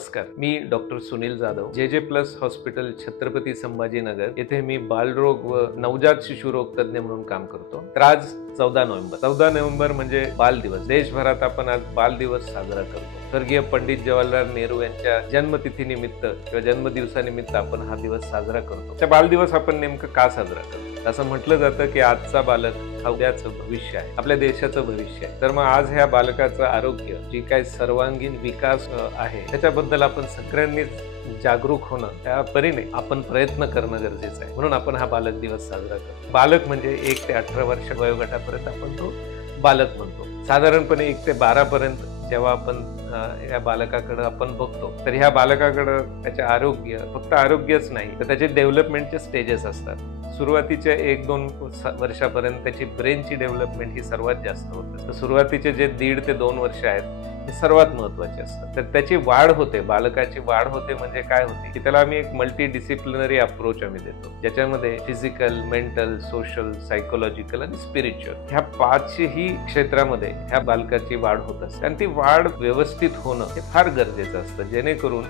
नमस्कार, मी डॉक्टर सुनील जाधव, जे++ हॉस्पिटल छत्रपती संभाजीनगर येथे मी बालरोग व नवजात शिशुरोग तज्ञ म्हणून काम करतो। तर आज 14 नोव्हेंबर म्हणजे बाल दिवस। देशभरात आपण आज बाल दिवस साजरा करतो। स्वर्गीय पंडित जवाहरलाल नेहरू यांच्या जन्मतिथीनिमित्त किंवा जन्मदिवसानिमित्त आपण हा दिवस साजरा करतो। त्या बाल दिवस आपण नेमकं का साजरा करतो? असं म्हटलं जातं की आजचा बालक हा उद्याचं भविष्य आहे, आपल्या देशाचं भविष्य आहे। तर मग आज ह्या बालकाचं आरोग्य, जी काही सर्वांगीण विकास आहे, त्याच्याबद्दल आपण सगळ्यांनीच जागरूक होणं, त्या परीने आपण प्रयत्न करणं गरजेचं आहे। म्हणून आपण हा बालक दिवस साजरा करतो। बालक म्हणजे 1 ते 18 वर्ष वयोगटापर्यंत आपण तो बालक म्हणतो। साधारणपणे 1 ते 12 पर्यंत जेव्हा आपण या बालकाकडे आपण बघतो, तर ह्या बालकाकडे त्याचे आरोग्य, फक्त आरोग्यच नाही तर त्याचे डेव्हलपमेंटचे स्टेजेस असतात। सुरुवातीच्या 1-2 वर्षापर्यंत त्याची ब्रेनची डेव्हलपमेंट ही सर्वात जास्त होते। तर सुरुवातीचे जे 1.5 ते 2 वर्ष आहेत हे सर्वात महत्त्वाचे असतात। तर त्याची वाढ होते, बालकाची वाढ होते म्हणजे काय होते की त्याला आम्ही एक मल्टी डिसिप्लिनरी अप्रोच आम्ही देतो, ज्याच्यामध्ये फिजिकल, मेंटल, सोशल, सायकोलॉजिकल आणि स्पिरिच्युअल ह्या 5ही क्षेत्रामध्ये ह्या बालकाची वाढ होत असते। आणि ती वाढ व्यवस्थित होणं हे फार गरजेचं असतं, जेणेकरून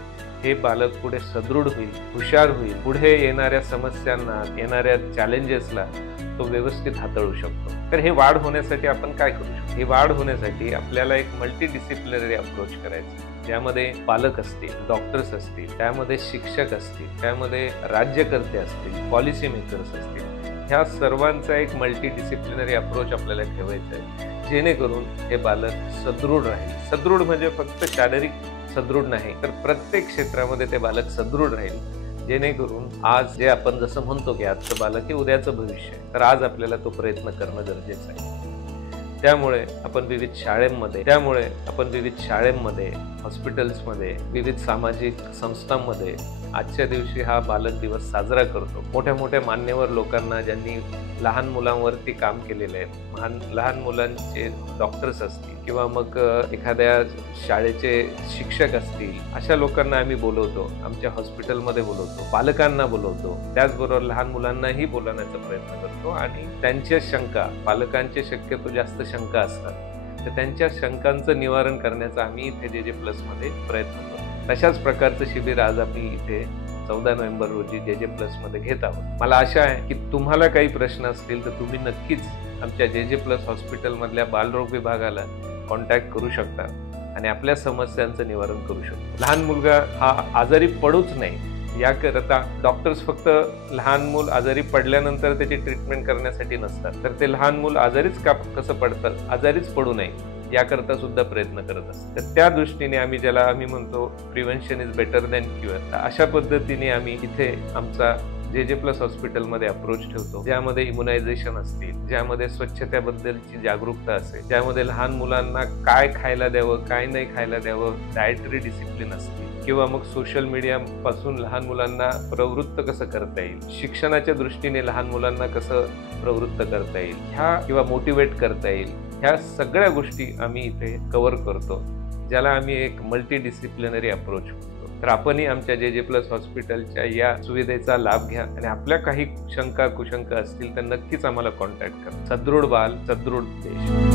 हे बालक पुढे सदृढ होईल, हुशार होईल, पुढे येणाऱ्या समस्यांना, येणाऱ्या चॅलेंजेसला तो व्यवस्थित हाताळू शकतो। तर हे वाढ होण्यासाठी आपण काय करू शकतो? ही वाढ होण्यासाठी आपल्याला एक मल्टी डिसिप्लिनरी अप्रोच करायचं, ज्यामध्ये पालक असतील, डॉक्टर्स असतील, त्यामध्ये शिक्षक असतील, त्यामध्ये राज्यकर्ते असतील, पॉलिसी मेकर्स असतील, ह्या सर्वांचा एक मल्टी डिसिप्लिनरी अप्रोच आपल्याला ठेवायचा आहे, जेणेकरून हे बालक सदृढ राहील। सदृढ म्हणजे फक्त शारीरिक सदृढ नाही, तर प्रत्येक क्षेत्रामध्ये ते बालक सदृढ राहील, जेणेकरून आज जे आपण जसं म्हणतो की आजचं बालक हे उद्याचं भविष्य आहे, तर आज आपल्याला तो प्रयत्न करणं गरजेचं आहे। त्यामुळे आपण विविध शाळेमध्ये, हॉस्पिटल्समध्ये, विविध सामाजिक संस्थांमध्ये आजच्या दिवशी हा बालक दिवस साजरा करतो। मोठ्या मोठ्या मान्यवर लोकांना, ज्यांनी लहान मुलांवरती काम केलेले आहे, लहान मुलांचे डॉक्टर्स असतील किंवा मग एखाद्या शाळेचे शिक्षक असतील, अशा लोकांना आम्ही बोलवतो, आमच्या हॉस्पिटलमध्ये बोलवतो, पालकांना बोलवतो, त्याचबरोबर लहान मुलांनाही बोलवण्याचा प्रयत्न करतो। आणि त्यांच्या शंका, पालकांचे शक्यतो जास्त शंका असतात, तर त्यांच्या शंकांचं निवारण करण्याचा आम्ही इथे जे++ मध्ये प्रयत्न करतो। तशाच प्रकारचं शिबिर आज आम्ही इथे 14 नोव्हेंबर रोजी जे++ मध्ये घेत आहोत। मला आशा आहे की तुम्हाला काही प्रश्न असतील तर तुम्ही नक्कीच आमच्या जे++ हॉस्पिटलमधल्या बालरोग विभागाला कॉन्टॅक्ट करू शकता आणि आपल्या समस्यांचं निवारण करू शकता। लहान मुलगा हा आजारी पडूच नाही याकरता डॉक्टर्स फक्त लहान मूल आजारी पडल्यानंतर त्याची ट्रीटमेंट करण्यासाठी नसतात, तर ते लहान मूल आजारीच कसं पडतात, आजारीच पडू नये याकरता सुद्धा प्रयत्न करत असतात। तर त्या दृष्टीने आम्ही, ज्याला आम्ही म्हणतो prevention is better than cure, अशा पद्धतीने आम्ही इथे आमचा जे++ हॉस्पिटलमध्ये अप्रोच ठेवतो, ज्यामध्ये इम्युनायझेशन असतील, ज्यामध्ये स्वच्छतेबद्दलची जागरूकता असेल, ज्यामध्ये लहान मुलांना काय खायला द्यावं, काय नाही खायला द्यावं, डायटरी डिसिप्लिन असतील, किंवा मग सोशल मीडिया पासून लहान मुलांना प्रवृत्त कसं करता येईल, शिक्षणाच्या दृष्टीने लहान मुलांना कसं प्रवृत्त करता येईल, ह्या किंवा मोटिवेट करता येईल, ह्या सगळ्या गोष्टी आम्ही इथे कव्हर करतो, ज्याला आम्ही एक मल्टी डिसिप्लिनरी अप्रोच म्हणतो। तर आपणही आमच्या जे++ हॉस्पिटलच्या या सुविधेचा लाभ घ्या आणि आपल्या काही शंका कुशंका असतील तर नक्कीच आम्हाला कॉन्टॅक्ट करा। सदृढ बाल, सदृढ देश।